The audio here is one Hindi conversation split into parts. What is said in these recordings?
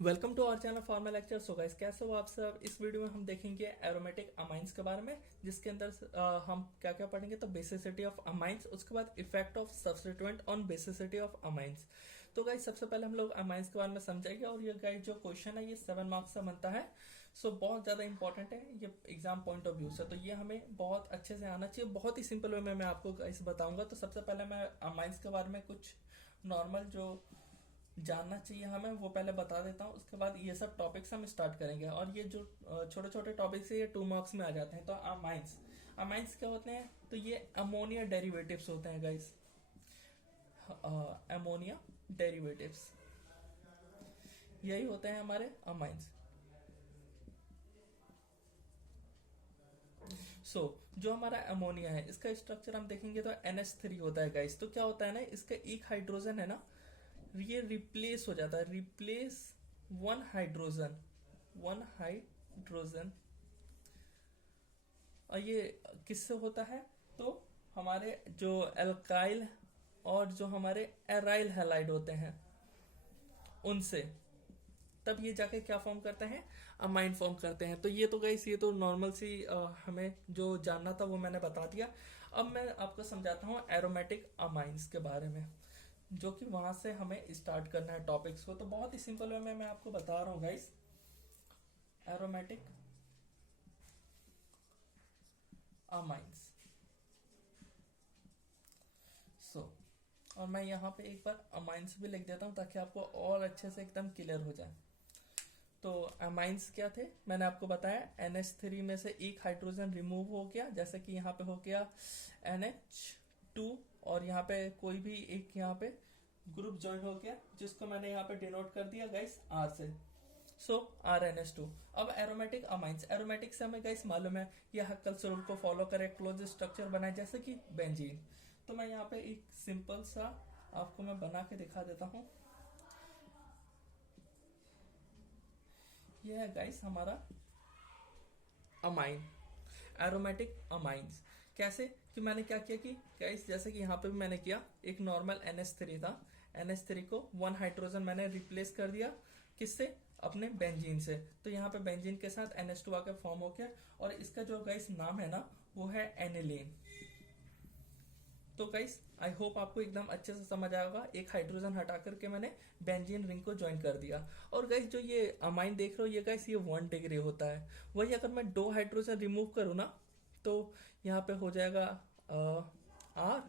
Welcome to our channel formal lecture. So guys, कैसे हो आप सब। इस वीडियो में हम देखेंगे एरोमेटिक अमाइंस के बारे में, जिसके अंदर हम क्या क्या पढ़ेंगे। तो बेसिसिटी ऑफ अमाइंस, उसके बाद effect of substituent on basicity of amines. तो गाइस सबसे पहले हम लोग अमाइंस के बारे में समझेंगे, और ये गाइस जो क्वेश्चन है ये 7 मार्क्स से बनता है। सो बहुत ज्यादा इंपॉर्टेंट है ये एग्जाम पॉइंट ऑफ व्यू से, तो ये हमें बहुत अच्छे से आना चाहिए। बहुत ही सिंपल वे में मैं आपको गाइस बताऊंगा। तो सबसे पहले मैं अमाइंस के बारे में कुछ नॉर्मल जो जानना चाहिए हमें वो पहले बता देता हूँ। उसके बाद ये सब टॉपिक्स हम स्टार्ट करेंगे, और ये जो छोटे छोटे टॉपिक्स है ये 2 मार्क्स में आ जाते हैं। तो अमाइंस, अमाइंस क्या होते हैं। तो ये अमोनिया डेरिवेटिव्स होते हैं गाइस, अमोनिया डेरिवेटिव्स यही होते हैं हमारे अमाइंस। जो हमारा अमोनिया है इसका स्ट्रक्चर हम देखेंगे तो NH3 होता है गाइस। तो क्या होता है ना, इसका एक हाइड्रोजन है ना, ये रिप्लेस हो जाता है, replace one hydrogen, one hydrogen. और ये किससे होता है। तो हमारे जो एल्काइल और जो हमारे एराइल हैलाइड होते हैं उनसे, तब ये जाके क्या फॉर्म करते हैं, अमाइन फॉर्म करते हैं। तो ये तो गाइस ये तो नॉर्मल सी हमें जो जानना था वो मैंने बता दिया। अब मैं आपको समझाता हूँ एरोमेटिक अमाइंस के बारे में, जो कि वहां से हमें स्टार्ट करना है टॉपिक्स को। तो बहुत ही सिंपल वे में मैं आपको बता रहा हूँ गाइस, एरोमेटिक अमाइंस। और मैं यहाँ पे एक बार अमाइंस भी लिख देता हूँ ताकि आपको और अच्छे से एकदम क्लियर हो जाए। तो अमाइंस क्या थे मैंने आपको बताया, NH3 में से एक हाइड्रोजन रिमूव हो गया, जैसे कि यहाँ पे हो गया NH2, और यहाँ पे कोई भी एक यहाँ पे ग्रुप ज्वाइन हो गया, जिसको मैंने यहाँ पे डिनोट कर दिया गाइस R से। RNH2। अब एरोमेटिक अमाइंस, एरोमेटिक से हमें गाइस मालूम है ये हक्कल रूल को फॉलो करे, क्लोज स्ट्रक्चर बनाए, जैसे कि बेंजीन। तो मैं यहाँ पे एक सिंपल सा आपको मैं बना के दिखा देता हूँ। ये है गाइस हमारा अमाइन, एरोमेटिक अमाइंस। कैसे कि मैंने क्या किया कि गाइस, जैसे कि यहाँ पे भी मैंने किया, एक नॉर्मल NH3 था, NH3 को वन हाइड्रोजन मैंने रिप्लेस कर दिया, किससे, अपने बेंजीन से। तो यहाँ पे बेंजीन के साथ NH2 आके फॉर्म हो गया, और इसका जो गाइस नाम है ना वो है एनिलीन। तो गाइस आई होप आपको एकदम अच्छे से समझ आएगा। एक हाइड्रोजन हटा करके मैंने बेंजीन रिंग को ज्वाइन कर दिया। और गाइस जो ये अमाइन देख रहे हो ये गाइस ये 1 डिग्री होता है। वही अगर मैं 2 हाइड्रोजन रिमूव करूँ ना, तो यहाँ पे हो जाएगा R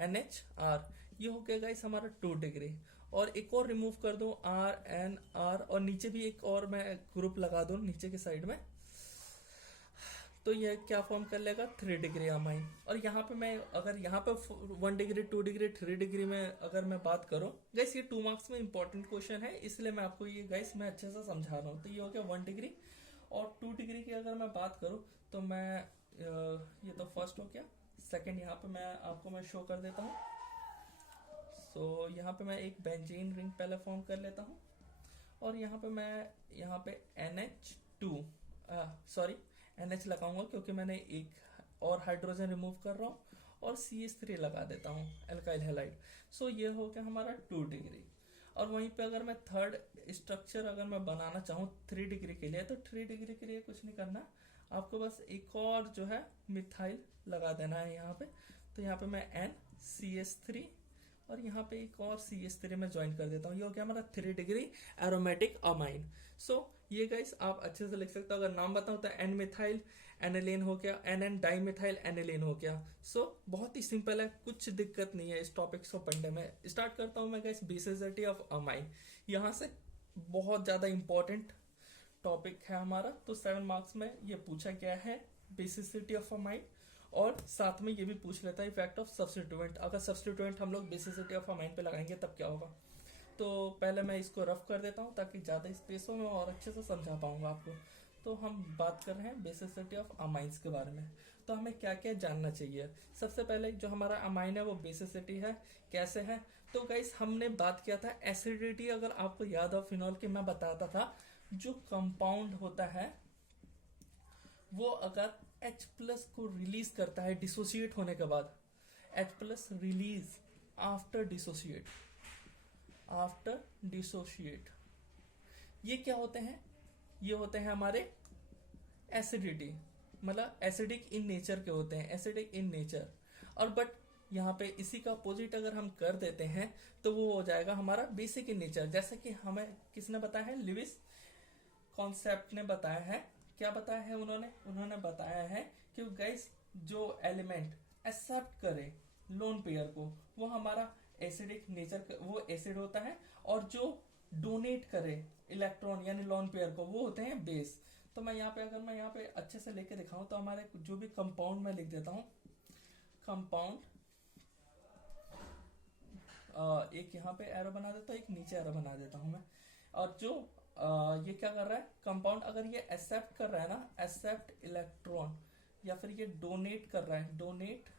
NH R, ये हो गया गाइस हमारा 2 डिग्री। और एक और रिमूव कर दूं RNR, और नीचे भी एक और मैं ग्रुप लगा दूं नीचे के साइड में, तो ये क्या फॉर्म कर लेगा, 3 डिग्री अमाइन। और यहाँ पे मैं अगर यहाँ पे 1 डिग्री 2 डिग्री 3 डिग्री में अगर मैं बात करूँ गाइस, ये 2 मार्क्स में इंपॉर्टेंट क्वेश्चन है, इसलिए मैं आपको ये गाइस मैं अच्छे से समझा रहा हूँ। तो ये हो गया 1 डिग्री, और 2 डिग्री की अगर मैं बात करूँ तो मैं ये तो फर्स्ट हो गया। सेकेंड यहाँ पे मैं आपको शो कर देता हूँ। यहाँ पे मैं एक बेंजीन रिंग पहले फॉर्म कर लेता हूँ, और यहाँ पे मैं यहाँ पे NH2 सॉरी NH लगाऊंगा, क्योंकि मैंने एक और हाइड्रोजन रिमूव कर रहा हूँ, और CH3 लगा देता हूँ, एल्काइल हैलाइड। ये हो गया हमारा 2 डिग्री। और वहीं पे अगर मैं थर्ड स्ट्रक्चर अगर मैं बनाना चाहूँ 3 डिग्री के लिए, तो 3 डिग्री के लिए कुछ नहीं करना, आपको बस एक और जो है मिथाइल लगा देना है यहाँ पे। तो यहाँ पे मैं NCH3, और यहाँ पे एक और CH3 में ज्वाइन कर देता हूँ। ये हो गया हमारा 3 डिग्री एरोमेटिक अमाइन। ये गाइस आप अच्छे से लिख सकते हो। अगर नाम बताऊं तो N मिथाइल एनिलीन हो गया, NN डाई मिथाइल एनिलीन हो गया। बहुत ही सिंपल है, कुछ दिक्कत नहीं है इस टॉपिक को पढ़ने में। स्टार्ट करता हूं मैं गाइस, बेसिसिटी ऑफ अमाइन। यहाँ से बहुत ज्यादा इंपॉर्टेंट टॉपिक है हमारा। तो 7 मार्क्स में ये पूछा गया है बेसिसिटी ऑफ अमाइन, और साथ में ये भी पूछ लेता है इफेक्ट ऑफ सब्स्टिट्यूएंट। अगर सब्स्टिट्यूएंट हम लोग बेसिसिटी ऑफ अमाइन पे लगाएंगे तब क्या होगा। तो पहले मैं इसको रफ कर देता हूँ ताकि ज्यादा स्पेस हो, मैं और अच्छे से समझा पाऊंगा आपको। तो हम बात कर रहे हैं बेसिसिटी ऑफ अमाइंस के बारे में। तो हमें क्या क्या जानना चाहिए। सबसे पहले जो हमारा अमाइन है वो बेसिसिटी है, कैसे है। तो गाइस हमने बात किया था एसिडिटी, अगर आपको याद हो फिनॉल की, मैं बताता था जो कंपाउंड होता है वो अगर H प्लस को रिलीज करता है डिसोसिएट होने के बाद, H plus release after dissociate, ये क्या होते हैं? ये होते हैं हमारे एसिडिटी, मतलब एसिडिक इन नेचर के होते हैं, एसिडिक इन नेचर। और बट यहाँ पे इसी का अपोजिट अगर हम कर देते हैं तो वो हो जाएगा हमारा बेसिक इन नेचर। जैसे कि हमें किसने बताया है? लिविस कॉन्सेप्ट ने बताया है। क्या बताया है उन्होंने बताया है कि गाइस जो एलिमेंट एक्सेप्ट करे लोन पेयर को वो हमारा एसिडिक नेचर, वो एसिड होता है, और जो डोनेट करे इलेक्ट्रॉन यानी लोन पेयर को वो होते हैं बेस। तो मैं यहाँ पे, अगर मैं यहाँ पे अच्छे से लेके दिखाऊं तो हमारे जो भी कंपाउंड मैं लिख देता हूँ, कंपाउंड, एक यहाँ पे एरो बना देता हूँ, एक नीचे एरो बना देता हूँ मैं। और जो ये क्या कर रहा है कंपाउंड, अगर ये एक्सेप्ट कर रहा है ना, एक्सेप्ट इलेक्ट्रॉन, या फिर ये डोनेट कर रहा है, डोनेट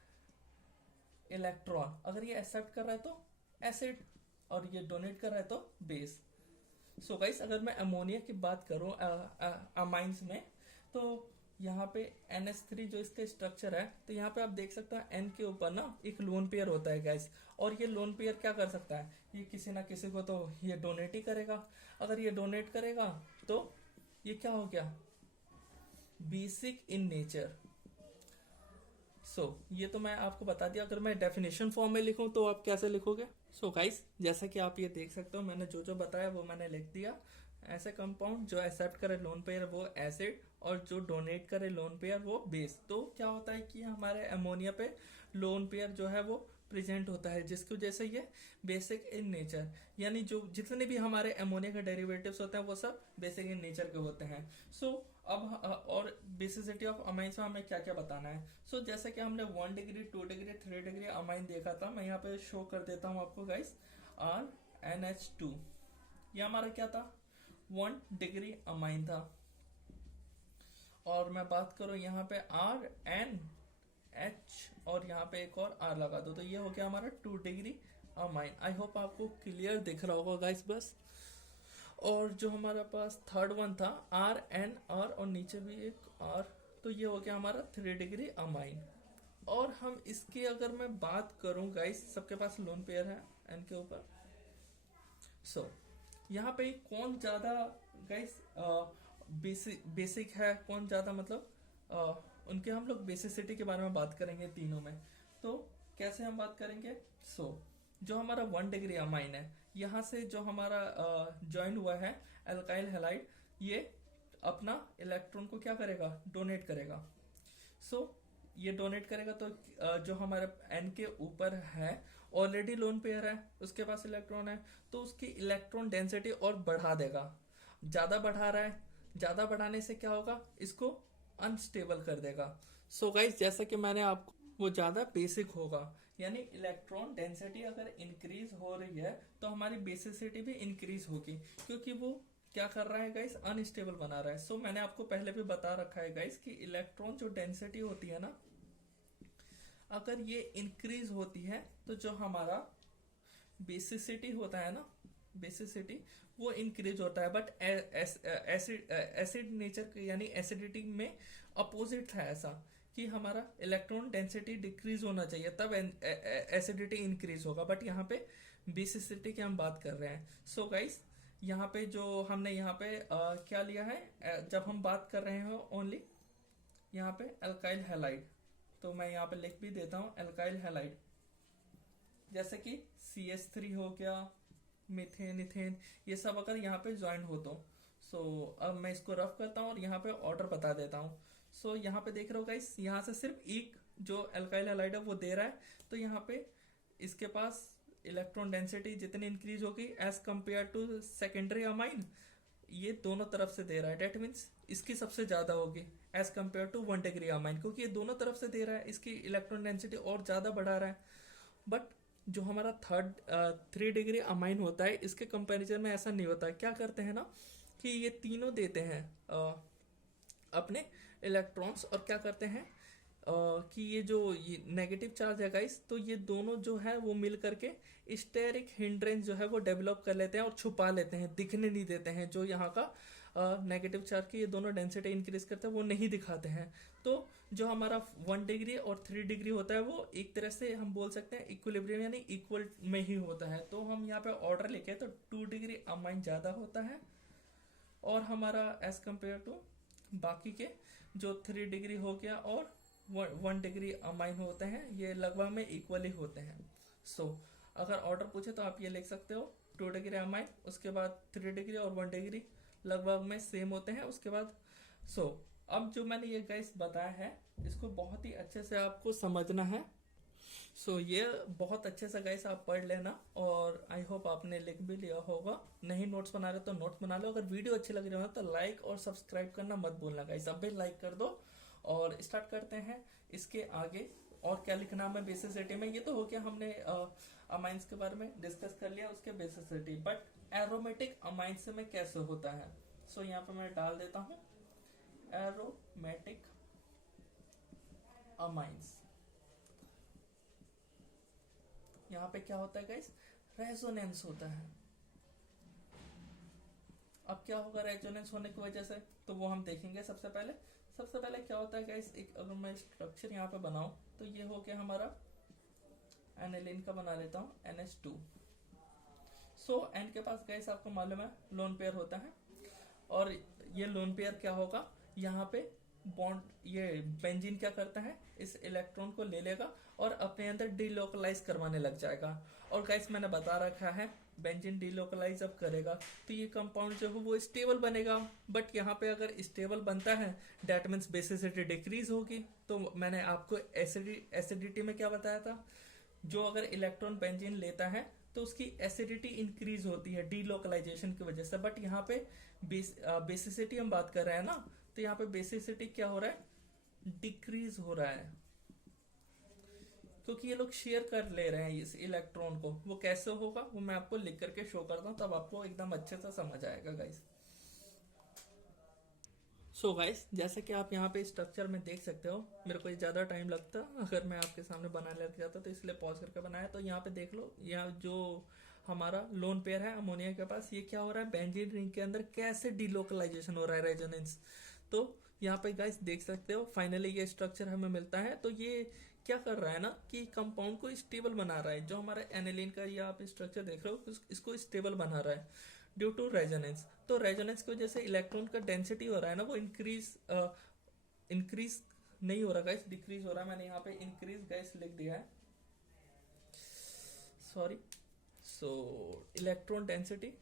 इलेक्ट्रॉन, अगर ये एक्सेप्ट कर रहा है तो एसिड, और ये डोनेट कर रहा है तो बेस। सो गाइस अगर मैं अमोनिया की बात करूं अमाइंस में, तो यहाँ पे NH3 जो इसका स्ट्रक्चर है, तो यहाँ पे आप देख सकते हैं N के ऊपर ना एक लोन पेयर होता है गैस। और ये लोन पेयर क्या कर सकता है? ये किसी ना किसी को तो ये डोनेट ही करेगा। अगर ये डोनेट करेगा तो ये क्या हो गया? Basic in nature. ये तो मैं आपको बता दिया। अगर मैं डेफिनेशन फॉर्म में लिखूं तो आप कैसे लिखोगे? गाइस जैसा कि आप ये देख सकते हो, मैंने जो जो बताया वो मैंने लिख दिया। ऐसे कंपाउंड जो एक्सेप्ट करे लोन पेयर वो एसिड, और जो डोनेट करे लोन पेयर वो बेस। तो क्या होता है कि हमारे अमोनिया पे लोन पेयर जो है वो प्रेजेंट होता है, जिसकी वजह से ये बेसिक इन नेचर, यानी जो जितने भी हमारे अमोनिया के डेरिवेटिव्स होते हैं वो सब बेसिक इन नेचर के होते हैं। अब और बेसिसिटी ऑफ अमाइंस में हमें क्या क्या बताना है। जैसे कि हमने 1 डिग्री 2 डिग्री 3 डिग्री अमाइन देखा था, मैं यहाँ पे शो कर देता हूँ आपको गाइस। RNH2 ये हमारा क्या था? 1 डिग्री अमाइन था। और मैं बात करूं यहाँ पे RNH, और यहाँ पे एक और R लगा दो, तो ये हो गया हमारा 2 डिग्री अमाइन। आई होप आपको क्लियर दिख रहा होगा गाइस बस। और जो हमारा पास थर्ड वन था RNR, और नीचे भी एक R, तो ये हो गया हमारा 3 डिग्री अमाइन। और हम इसकी अगर मैं बात करूं गाइस, सबके पास लोन पेयर है N के ऊपर। यहाँ पे कौन ज्यादा गाइस बेसिक है, कौन ज्यादा, मतलब उनके हम लोग बेसिसिटी के बारे में बात करेंगे तीनों में। तो कैसे हम बात करेंगे? जो हमारा 1 डिग्री अमाइन है, यहाँ से जो हमारा ज्वाइन हुआ है अल्काइल हैलाइड, ये अपना इलेक्ट्रॉन को क्या करेगा? डोनेट करेगा। ये डोनेट करेगा तो जो हमारे N के ऊपर है ऑलरेडी लोन पेयर है, उसके पास इलेक्ट्रॉन है, तो उसकी इलेक्ट्रॉन डेंसिटी और बढ़ा देगा। ज्यादा बढ़ा रहा है, ज्यादा बढ़ाने से क्या होगा? इसको अनस्टेबल कर देगा। गाइस जैसा कि मैंने आपको, वो ज्यादा बेसिक होगा, यानी इलेक्ट्रॉन डेंसिटी अगर इंक्रीज हो रही है तो हमारी बेसिसिटी भी इंक्रीज होगी, क्योंकि वो क्या कर रहा है गाइस? अनस्टेबल बना रहा है। मैंने आपको पहले भी बता रखा है गाइस कि इलेक्ट्रॉन जो डेंसिटी होती है ना, अगर ये इंक्रीज होती है तो जो हमारा बेसिसिटी होता है ना, बेसिसिटी वो इंक्रीज होता है। बट एसिड नेचर यानी एसिडिटी में अपोजिट है, ऐसा कि हमारा इलेक्ट्रॉन डेंसिटी डिक्रीज होना चाहिए तब एसिडिटी इंक्रीज होगा। बट यहाँ पे बेसिसिटी की हम बात कर रहे हैं। गाइस यहाँ पे जो हमने यहाँ पे क्या लिया है, जब हम बात कर रहे हो ओनली यहाँ पे अल्काइल हैलाइड, तो मैं यहाँ पे लिख भी देता हूँ अल्काइल हैलाइड, जैसे कि CH3 हो गया, मीथेन, इथेन, ये सब अगर यहाँ पे ज्वाइन हो तो। अब मैं इसको रफ करता हूँ और यहाँ पे ऑर्डर बता देता हूँ। यहाँ पे देख रहे हो गाइस, यहाँ से सिर्फ एक जो अल्काइल हैलाइड है वो दे रहा है, तो यहाँ पे इसके पास इलेक्ट्रॉन डेंसिटी जितनी इंक्रीज होगी as compare to secondary amine, ये दोनों तरफ से दे रहा है। डेट मीन्स इसकी सबसे ज्यादा होगी as compare to 1 degree amine, क्योंकि ये दोनों तरफ से दे रहा है, इसकी इलेक्ट्रॉन डेंसिटी और ज्यादा बढ़ा रहा है। बट जो हमारा 3 डिग्री अमाइन होता है, इसके कंपैरिजन में ऐसा नहीं होता है। क्या करते हैं ना कि ये तीनों देते हैं अपने इलेक्ट्रॉन्स, और क्या करते हैं कि ये जो ये नेगेटिव चार्ज है गाइस, तो ये दोनों जो है वो मिल करके स्टेरिक हिंड्रेंस जो है वो डेवलप कर लेते हैं और छुपा लेते हैं, दिखने नहीं देते हैं। जो यहाँ का नेगेटिव चार्ज की ये दोनों डेंसिटी इंक्रीज करते हैं वो नहीं दिखाते हैं। तो जो हमारा 1 डिग्री और 3 डिग्री होता है वो एक तरह से हम बोल सकते हैं इक्विलिब्रियम यानी इक्वल में ही होता है। तो हम यहाँ पे ऑर्डर लिखे तो 2 डिग्री अमाइन ज्यादा होता है, और हमारा एज कंपेयर टू बाकी के जो 3 डिग्री हो गया और 1 डिग्री अमाइन होते हैं, ये लगभग में इक्वली होते हैं। सो अगर ऑर्डर पूछे तो आप ये लिख सकते हो 2 डिग्री अमाइन, उसके बाद 3 डिग्री और 1 डिग्री लगभग में सेम होते हैं उसके बाद। अब जो मैंने ये गाइस बताया है इसको बहुत ही अच्छे से आपको समझना है। ये बहुत अच्छे से गाइस आप पढ़ लेना, और आई होप आपने लिख भी लिया होगा। नहीं नोट्स बना रहे तो नोट्स बना लो। अगर वीडियो अच्छी लग रही हो तो लाइक और सब्सक्राइब करना मत भूलना गाइस, अब भी लाइक कर दो। और स्टार्ट करते हैं इसके आगे। और क्या लिखना है बेसिसिटी में, ये तो हो गया, हमने अमाइंस के बारे में डिस्कस कर लिया उसके बेसिसिटी। बट एरोमेटिक अमाइंस में कैसे होता है, यहाँ पे मैं डाल देता हूँ एरोमेटिक अमाइंस। यहाँ पे क्या होता है गाइस, रेजोनेंस होता है। अब क्या होगा रेजोनेंस होने की वजह से, तो वो हम देखेंगे। सबसे पहले क्या होता है गाइस, एक अगर मैं स्ट्रक्चर यहाँ पे बनाऊं तो ये हो गया हमारा एनिलीन का, बना लेता हूँ NH2। एन के पास गाइस आपको मालूम है लोन पेयर होता है, और ये लोन पेयर क्या होगा, यहाँ पे बॉन्ड, ये बेंजीन क्या करता है, इस इलेक्ट्रॉन को ले लेगा और अपने अंदर डीलोकलाइज करवाने लग जाएगा। और गाइस मैंने बता रखा है बेंजीन डीलोकलाइज जब करेगा तो ये कंपाउंड जो है वो स्टेबल बनेगा। बट यहाँ पे अगर स्टेबल बनता है डेट मीन्स बेसिसिटी डिक्रीज होगी। तो मैंने आपको एसिडिटी में क्या बताया था, जो अगर इलेक्ट्रॉन बेंजीन लेता है तो उसकी एसिडिटी इंक्रीज होती है डीलोकलाइजेशन की वजह से। बट यहाँ पे बेसिसिटी हम बात कर रहे हैं ना, तो यहाँ पे बेसिसिटी क्या हो रहा है, डिक्रीज हो रहा है, क्योंकि ये लोग शेयर कर ले रहे हैं इस इलेक्ट्रॉन को। वो कैसे होगा वो मैं आपको लिख करके शो करता हूँ, तब आपको एकदम अच्छे से समझ आएगा गाइस। गाइस जैसे कि आप यहाँ पे स्ट्रक्चर में देख सकते हो, मेरे को ज्यादा टाइम लगता अगर मैं आपके सामने बना लेके जाता, तो इसलिए पॉज करके बनाया। तो यहाँ पे देख लो, यहाँ जो हमारा लोन पेयर है अमोनिया के पास, ये क्या हो रहा है, बेंजीन रिंग के अंदर कैसे डिलोकलाइजेशन हो रहा है, रेजोनेंस। तो यहाँ पे गाइस देख सकते हो फाइनली ये स्ट्रक्चर हमें मिलता है। तो ये क्या कर रहा है ना कि कंपाउंड को स्टेबल बना रहा है। जो हमारा एनिलीन का ये आप स्ट्रक्चर देख रहे हो, इसको स्टेबल बना रहा है ड्यू टू रेजोनेंस। तो रेजोनेंस की वजह से इलेक्ट्रॉन का डेंसिटी हो रहा है ना, वो इंक्रीज नहीं हो रहा गाइस, डिक्रीज हो रहा है। मैंने यहाँ पे इंक्रीज गाइस लिख दिया है, सॉरी। इलेक्ट्रॉन डेंसिटी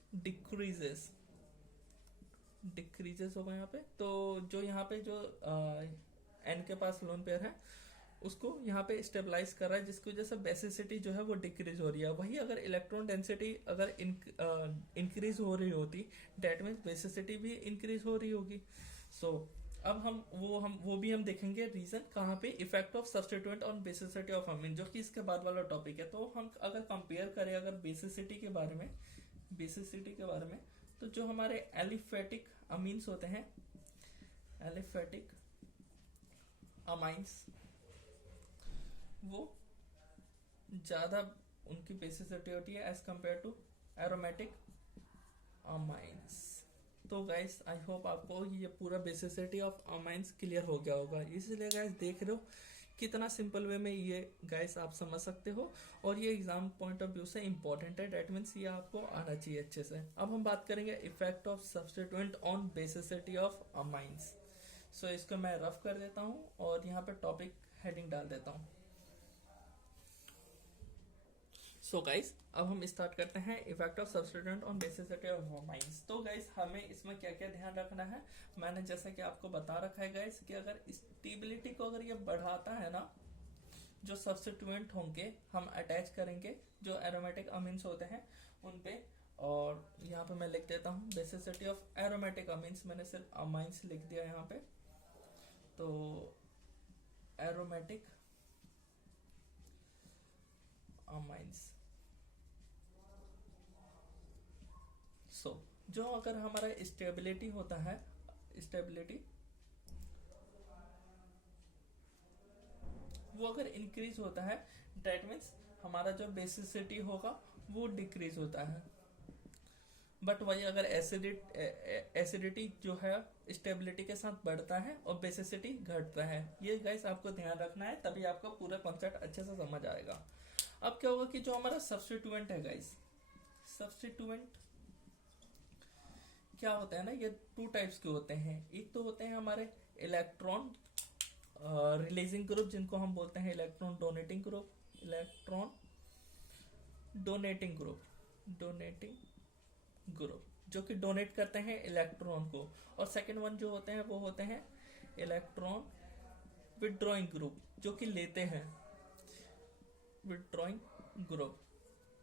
डिक्रीजेस होगा यहाँ पे। तो जो यहाँ पे जो एन के पास लोन पेयर है उसको यहाँ पे स्टेबलाइज कर रहा है, जिसकी वजह से बेसिसिटी जो है वो डिक्रीज हो रही है। वही अगर इलेक्ट्रॉन डेंसिटी अगर इंक्रीज हो रही होती, डेट मीन्स बेसिसिटी भी इंक्रीज हो रही होगी। अब हम वो भी हम देखेंगे रीजन कहाँ पे, effect of substituent on basicity of amine, जो कि इसके बाद वाला टॉपिक है। तो हम अगर कंपेयर करें अगर बेसिसिटी के बारे में, तो जो हमारे एलिफेटिक अमीन्स होते हैं, एलिफेटिक अमाइंस, वो ज्यादा उनकी बेसिसिटी होती है as compare to aromatic amines. तो गाइस आई होप आपको ये पूरा बेसिसिटी ऑफ अमाइंस क्लियर हो गया होगा। इसलिए गाइस देख रहे हो कितना सिंपल वे में ये गाइस आप समझ सकते हो, और ये एग्जाम पॉइंट ऑफ व्यू से इंपॉर्टेंट है, डेट मीन्स ये आपको आना चाहिए अच्छे से। अब हम बात करेंगे effect of substituent on basicity of amines. इसको मैं रफ कर देता हूँ और यहाँ पे टॉपिक हेडिंग डाल देता हूँ। गाइस अब हम स्टार्ट करते हैं effect of substituent on basicity of amines. तो गाइस हमें इसमें क्या क्या ध्यान रखना है, मैंने जैसा कि आपको बता रखा है गाइस कि अगर स्टेबिलिटी को अगर ये बढ़ाता है ना, जो सब्स्टिट्यूएंट होंगे हम अटैच करेंगे जो एरोमेटिक अमीन्स होते हैं उन पे। और यहाँ पे मैं लिख देता हूँ बेसिसिटी ऑफ एरोमेटिक अमीन्स, मैंने सिर्फ अमाइंस लिख दिया यहाँ पे। तो एरोमेटिक अमाइंस, जो अगर हमारा स्टेबिलिटी होता है, स्टेबिलिटी वो अगर इंक्रीज होता है, डेट मीन्स हमारा जो बेसिसिटी होगा वो डिक्रीज होता है। बट वही अगर एसिडिटी जो है स्टेबिलिटी के साथ बढ़ता है और बेसिसिटी घटता है, ये गाइस आपको ध्यान रखना है, तभी आपको पूरा कॉन्सेप्ट अच्छे से समझ आएगा। अब क्या होगा कि जो हमारा सब्स्टिट्यूएंट है गाइस, सब्स्टिट्यूएंट क्या होता है ना, ये टू टाइप्स के होते हैं। एक तो होते हैं हमारे इलेक्ट्रॉन रिलीजिंग ग्रुप, जिनको हम बोलते हैं electron donating group, electron donating group जो कि डोनेट करते हैं इलेक्ट्रॉन को। और सेकंड वन जो होते हैं वो होते हैं इलेक्ट्रॉन विड्रॉइंग ग्रुप, जो कि लेते हैं विड्रॉइंग ग्रुप।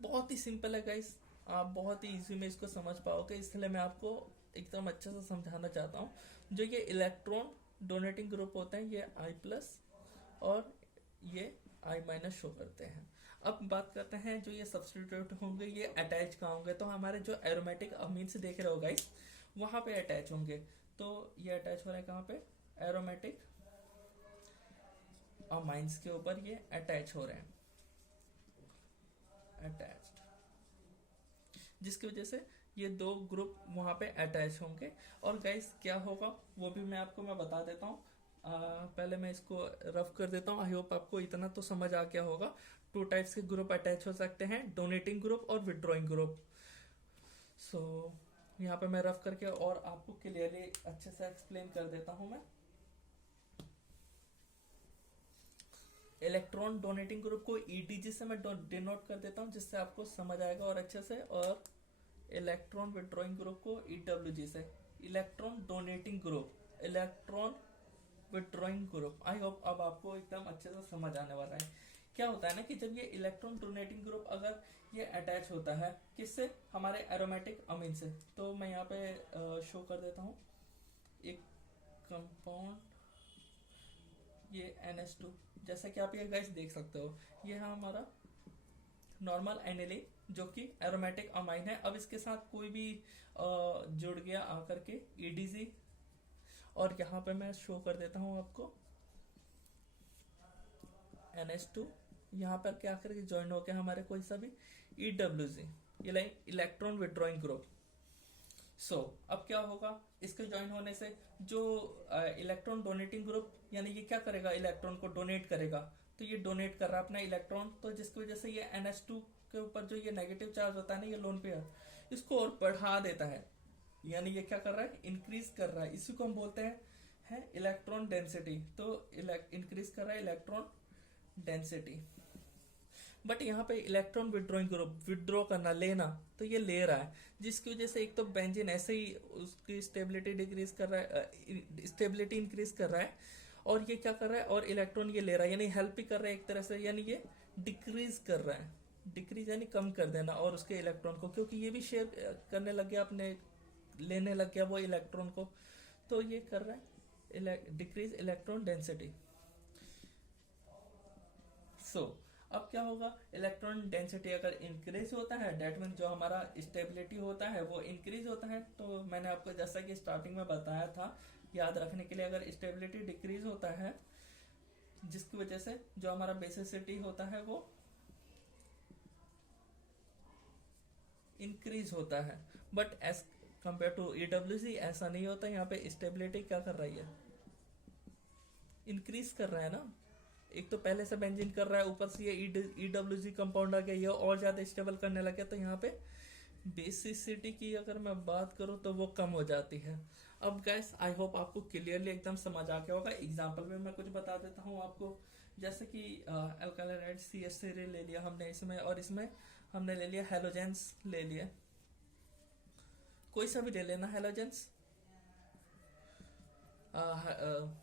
बहुत ही सिंपल है गाइस, आप बहुत ही इजी में इसको समझ पाओगे, इसलिए मैं आपको एकदम अच्छे से समझाना चाहता हूँ। जो ये इलेक्ट्रॉन डोनेटिंग ग्रुप होते हैं ये I+ और ये I- शो करते हैं। अब बात करते हैं जो ये सब्स्टिट्यूट होंगे ये अटैच कहाँ होंगे। तो हमारे जो एरोमेटिक अमीन्स देख रहे हो गाइस, वहां पे अटैच होंगे। तो ये अटैच हो रहे हैं कहाँ पे, एरोमेटिक अमाइंस के ऊपर ये अटैच हो रहे हैं, अटैच्ड, जिसकी वजह से ये दो ग्रुप वहां पे अटैच होंगे। और गाइस क्या होगा वो भी मैं आपको बता देता हूँ। पहले मैं इसको रफ कर देता हूँ। आई होप आपको इतना तो समझ आ गया होगा। टू टाइप्स के ग्रुप अटैच हो सकते हैं, डोनेटिंग ग्रुप और विड्रॉइंग ग्रुप। सो यहाँ पे मैं रफ करके और आपको क्लियरली अच्छे से एक्सप्लेन कर देता हूँ मैं। इलेक्ट्रॉन डोनेटिंग ग्रुप को EDG से मैं डिनोट कर देता हूँ, जिससे आपको समझ आएगा और अच्छे से। और इलेक्ट्रॉन विड्रॉइंग ग्रुप को EWG से, electron donating group, electron withdrawing group. I hope अब आपको एकदम अच्छे से समझ आने वाला है। क्या होता है ना कि जब ये इलेक्ट्रॉन डोनेटिंग ग्रुप अगर ये अटैच होता है किससे, हमारे एरोमेटिक अमीन से। तो मैं यहाँ पे शो कर देता हूँ एक कंपाउंड, ये NH2, जैसा कि आप ये गाइस देख सकते हो। ये है हमारा नॉर्मल एनिलीन जो कि एरोमेटिक अमाइन है। अब इसके साथ कोई भी जुड़ गया आकर के EDG, और यहाँ पे मैं शो कर देता हूँ आपको NH2, यहाँ पर क्या करके ज्वाइन हो गया हमारे कोई सा भी EWG, इलेक्ट्रॉन विड्रॉइंग ग्रुप। सो अब क्या होगा, इसके ज्वाइन होने से जो इलेक्ट्रॉन डोनेटिंग ग्रुप, यानी ये क्या करेगा, इलेक्ट्रॉन को डोनेट करेगा। तो ये डोनेट कर रहा है अपना इलेक्ट्रॉन, तो जिसकी वजह से ये NH2 के ऊपर जो ये नेगेटिव चार्ज होता है ना, ये लोन पेयर, इसको और बढ़ा देता है। यानी ये क्या कर रहा है, इंक्रीज कर रहा है। इसी को हम बोलते हैं है इलेक्ट्रॉन डेंसिटी। तो इंक्रीज कर रहा है इलेक्ट्रॉन डेंसिटी। बट यहाँ पे इलेक्ट्रॉन विड्रॉइंग ग्रुप, विड्रॉ करना, लेना, तो ये ले रहा है, जिसकी वजह से एक तो बेंजीन ऐसे ही उसकी स्टेबिलिटी डिक्रीज कर रहा है, स्टेबिलिटी इंक्रीज कर रहा है, और ये क्या कर रहा है, और इलेक्ट्रॉन ये ले रहा है, यानी हेल्प भी कर रहा है एक तरह से। यानी ये डिक्रीज कर रहा है, डिक्रीज यानी कम कर देना, और उसके इलेक्ट्रॉन को, क्योंकि ये भी शेयर करने लग गया अपने, लेने लग गया वो इलेक्ट्रॉन को, तो ये कर रहा है डिक्रीज इलेक्ट्रॉन डेंसिटी। सो अब क्या होगा, इलेक्ट्रॉन डेंसिटी अगर इंक्रीज होता है, डेट मीन जो हमारा स्टेबिलिटी होता है वो इंक्रीज होता है। तो मैंने आपको जैसा कि स्टार्टिंग में बताया था, याद रखने के लिए, अगर स्टेबिलिटी डिक्रीज होता है जिसकी वजह से जो हमारा बेसिसिटी होता है वो इंक्रीज होता है। But as compare to EWG ऐसा नहीं होता। यहाँ पे स्टेबिलिटी क्या कर रही है, इंक्रीज कर रहा है ना। एक तो पहले से बेंजीन कर रहा है, ऊपर से ये EWG कंपाउंड आ गया, ये और ज्यादा स्टेबल करने लगे, तो यहाँ पे बेसिसिटी की अगर मैं बात करूँ तो वो कम हो जाती है। अब गाइस आई होप आपको क्लियरली एकदम समझ आ गया होगा। एग्जांपल में मैं कुछ बता देता हूँ आपको, जैसे कि अल्काइल CH3 ले लिया हमने इसमें, और इसमें हमने ले लिया हेलोजेंस ले लिया, कोई सा भी ले लेना हेलोजेंस,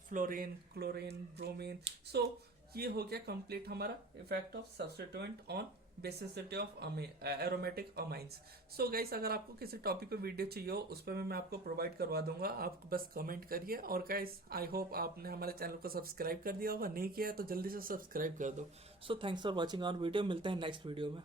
फ्लोरीन, क्लोरीन, ब्रोमीन। सो ये हो गया कंप्लीट हमारा effect of substituent on basicity of aromatic amines. So guys अगर आपको किसी टॉपिक पे वीडियो चाहिए हो उस पर मैं आपको प्रोवाइड करवा दूंगा, आप बस कमेंट करिए। और गाइस आई होप आपने हमारे चैनल को सब्सक्राइब कर दिया होगा, नहीं किया है तो जल्दी से सब्सक्राइब कर दो। So thanks for watching our video, मिलते हैं नेक्स्ट वीडियो में।